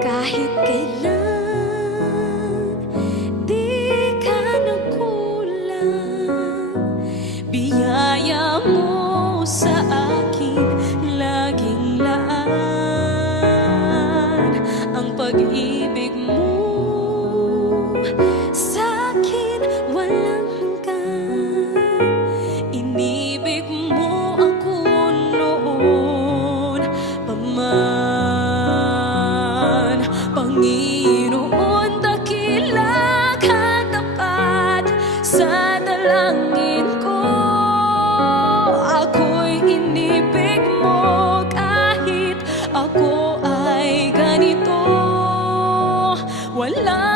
Kahit kailan di ka nagkulang, biyaya mo sa akin laging laan. Ang pag-ibig mo sa akin walang hanggan. Inibig mo ako noon pa man. Panginoon, dakila ka tapat sa dalangin ko. Ako'y inibig mo kahit ako ay ganito. Wala